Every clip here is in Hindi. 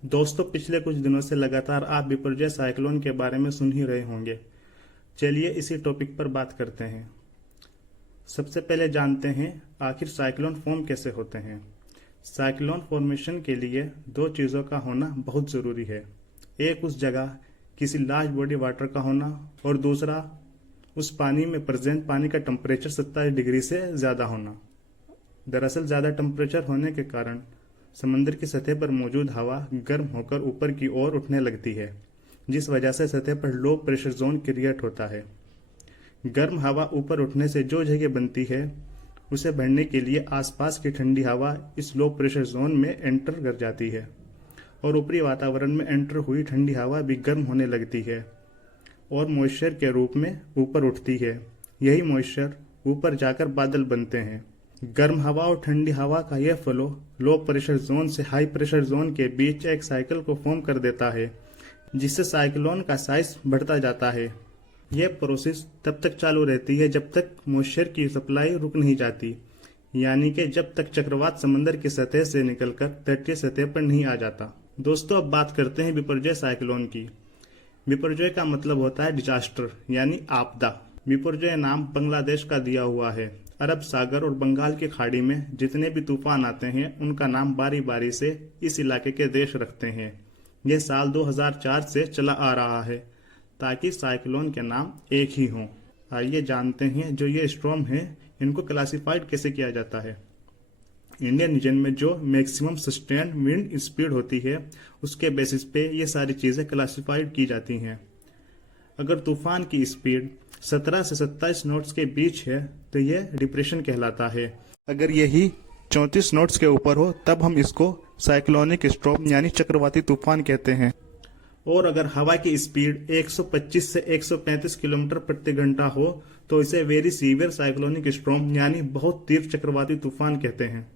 दोस्तों, पिछले कुछ दिनों से लगातार आप बिपरजॉय साइक्लोन के बारे में सुन ही रहे होंगे। चलिए इसी टॉपिक पर बात करते हैं। सबसे पहले जानते हैं आखिर साइक्लोन फॉर्म कैसे होते हैं। साइक्लोन फॉर्मेशन के लिए दो चीज़ों का होना बहुत ज़रूरी है। एक, उस जगह किसी लार्ज बॉडी वाटर का होना, और दूसरा, उस पानी में प्रेजेंट पानी का टेम्परेचर 27 डिग्री से ज़्यादा होना। दरअसल ज़्यादा टेम्परेचर होने के कारण समंदर की सतह पर मौजूद हवा गर्म होकर ऊपर की ओर उठने लगती है, जिस वजह से सतह पर लो प्रेशर जोन क्रिएट होता है। गर्म हवा ऊपर उठने से जो जगह बनती है उसे भरने के लिए आसपास की ठंडी हवा इस लो प्रेशर जोन में एंटर कर जाती है, और ऊपरी वातावरण में एंटर हुई ठंडी हवा भी गर्म होने लगती है और मॉइस्चर के रूप में ऊपर उठती है। यही मॉइस्चर ऊपर जाकर बादल बनते हैं। गर्म हवा और ठंडी हवा का यह फ्लो लो प्रेशर जोन से हाई प्रेशर जोन के बीच एक साइकिल को फॉर्म कर देता है, जिससे साइक्लोन का साइज बढ़ता जाता है। यह प्रोसेस तब तक चालू रहती है जब तक मॉइस्चर की सप्लाई रुक नहीं जाती, यानी कि जब तक चक्रवात समंदर की सतह से निकलकर तटीय सतह पर नहीं आ जाता। दोस्तों, अब बात करते हैं बिपरजॉय साइक्लोन की। बिपरजॉय का मतलब होता है डिजास्टर, यानी आपदा। बिपरजॉय नाम बांग्लादेश का दिया हुआ है। अरब सागर और बंगाल की खाड़ी में जितने भी तूफान आते हैं उनका नाम बारी बारी से इस इलाके के देश रखते हैं। यह साल 2004 से चला आ रहा है ताकि साइक्लोन के नाम एक ही हों। आइए जानते हैं जो ये स्टॉर्म है इनको क्लासिफाइड कैसे किया जाता है। इंडियन रीजन में जो मैक्सिमम सस्टेन्ड विंड स्पीड होती है उसके बेसिस पे ये सारी चीज़ें क्लासिफाइड की जाती हैं। अगर तूफान की स्पीड 17 से 27 नॉट्स के बीच है तो यह डिप्रेशन कहलाता है। अगर यही 34 नॉट्स के ऊपर हो तब हम इसको साइक्लोनिक स्टॉर्म यानी चक्रवाती तूफान कहते हैं। और अगर हवा की स्पीड 125 से 135 किलोमीटर प्रति घंटा हो तो इसे वेरी सीवियर साइक्लोनिक स्टॉर्म यानी बहुत तीव्र चक्रवाती तूफान कहते हैं।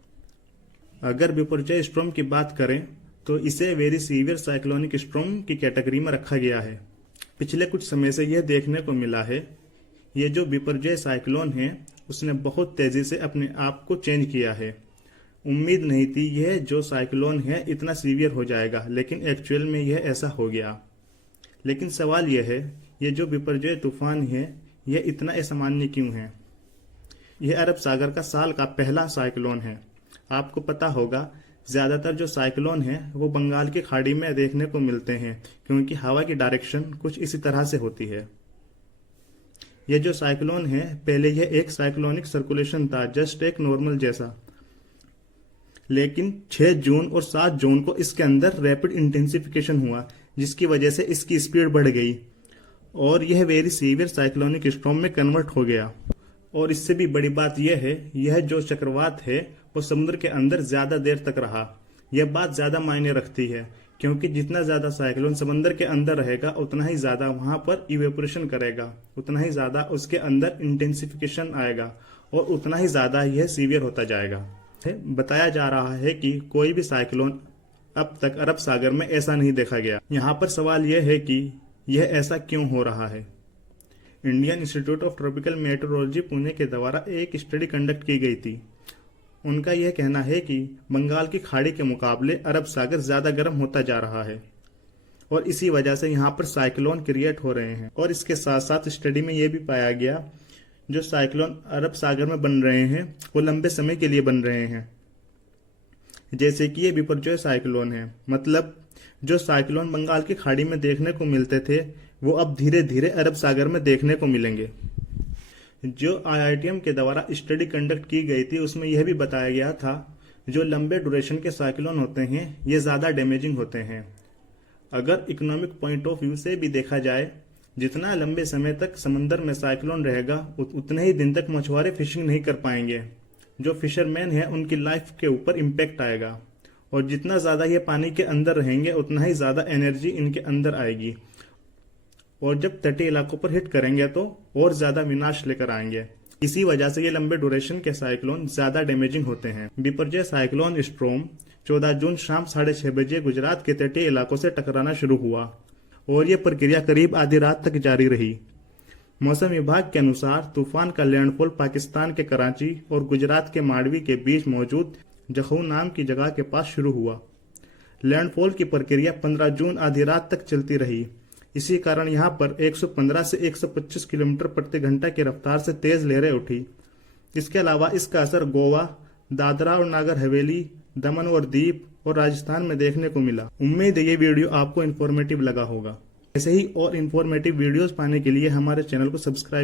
अगर बिपरजॉय स्टॉर्म की बात करें तो इसे वेरी सीवियर साइक्लोनिक स्टॉर्म की कैटेगरी में रखा गया है। पिछले कुछ समय से यह देखने को मिला है ये जो बिपरजॉय साइक्लोन है उसने बहुत तेजी से अपने आप को चेंज किया है। उम्मीद नहीं थी यह जो साइक्लोन है इतना सीवियर हो जाएगा, लेकिन एक्चुअल में यह ऐसा हो गया। लेकिन सवाल यह है ये जो बिपरजॉय तूफान है यह इतना असामान्य क्यों है। यह अरब सागर का साल का पहला साइक्लोन है। आपको पता होगा ज्यादातर जो साइक्लोन है वो बंगाल की खाड़ी में देखने को मिलते हैं, क्योंकि हवा की डायरेक्शन कुछ इसी तरह से होती है। यह जो साइक्लोन है पहले यह एक साइक्लोनिक सर्कुलेशन था, जस्ट एक नॉर्मल जैसा। लेकिन 6 जून और 7 जून को इसके अंदर रैपिड इंटेंसिफिकेशन हुआ, जिसकी वजह से इसकी स्पीड बढ़ गई और यह वेरी सीवियर साइक्लोनिक स्टॉर्म में कन्वर्ट हो गया। और इससे भी बड़ी बात यह है यह जो चक्रवात है वो समुद्र के अंदर ज्यादा देर तक रहा। यह बात ज्यादा मायने रखती है, क्योंकि जितना ज्यादा साइक्लोन समंदर के अंदर रहेगा उतना ही ज्यादा वहां पर इवेपोरेशन करेगा, उतना ही ज्यादा उसके अंदर इंटेंसिफिकेशन आएगा और उतना ही ज्यादा यह सीवियर होता जाएगा। बताया जा रहा है कि कोई भी साइक्लोन अब तक अरब सागर में ऐसा नहीं देखा गया। यहाँ पर सवाल यह है कि यह ऐसा क्यों हो रहा है। Indian institute of tropical metrology Pune के द्वारा एक स्टडी कंडक्ट की गई थी। उनका यह कहना है कि बंगाल की खाड़ी के मुकाबले अरब सागर ज्यादा गर्म होता जा रहा है और इसी वजह से यहाँ पर साइक्लोन क्रिएट हो रहे हैं। और इसके साथ साथ स्टडी में यह भी पाया गया जो साइक्लोन अरब सागर में बन रहे हैं वो लंबे समय के लिए बन रहे हैं, जैसे कि ये बिपरजॉय साइक्लोन है। मतलब जो साइक्लोन बंगाल की खाड़ी में देखने को मिलते थे वो अब धीरे धीरे अरब सागर में देखने को मिलेंगे। जो IITM के द्वारा स्टडी कंडक्ट की गई थी उसमें यह भी बताया गया था जो लंबे ड्यूरेशन के साइक्लोन होते हैं ये ज़्यादा डैमेजिंग होते हैं। अगर इकोनॉमिक पॉइंट ऑफ व्यू से भी देखा जाए, जितना लंबे समय तक समंदर में साइक्लोन रहेगा उतने ही दिन तक मछुआरे फिशिंग नहीं कर पाएंगे। जो फिशरमैन है उनकी लाइफ के ऊपर इम्पैक्ट आएगा, और जितना ज़्यादा ये पानी के अंदर रहेंगे उतना ही ज़्यादा एनर्जी इनके अंदर आएगी, और जब तटीय इलाकों पर हिट करेंगे तो और ज्यादा विनाश लेकर आएंगे। इसी वजह से ये लंबे ड्यूरेशन के साइक्लोन ज्यादा डैमेजिंग होते हैं। बिपरजॉय साइक्लोन स्टॉर्म 14 जून शाम 6:30 बजे गुजरात के तटीय इलाकों से टकराना शुरू हुआ और यह प्रक्रिया करीब आधी रात तक जारी रही। मौसम विभाग के अनुसार तूफान का लैंडफॉल पाकिस्तान के कराची और गुजरात के मांडवी के बीच मौजूद जखऊ नाम की जगह के पास शुरू हुआ। लैंडफॉल की प्रक्रिया 15 जून आधी रात तक चलती रही। इसी कारण यहां पर 115 से 125 किलोमीटर प्रति घंटा की रफ्तार से तेज लहरें उठी। इसके अलावा इसका असर गोवा, दादरा और नागर हवेली, दमन और दीप और राजस्थान में देखने को मिला। उम्मीद है ये वीडियो आपको इन्फॉर्मेटिव लगा होगा। ऐसे ही और इन्फॉर्मेटिव वीडियोस पाने के लिए हमारे चैनल को सब्सक्राइब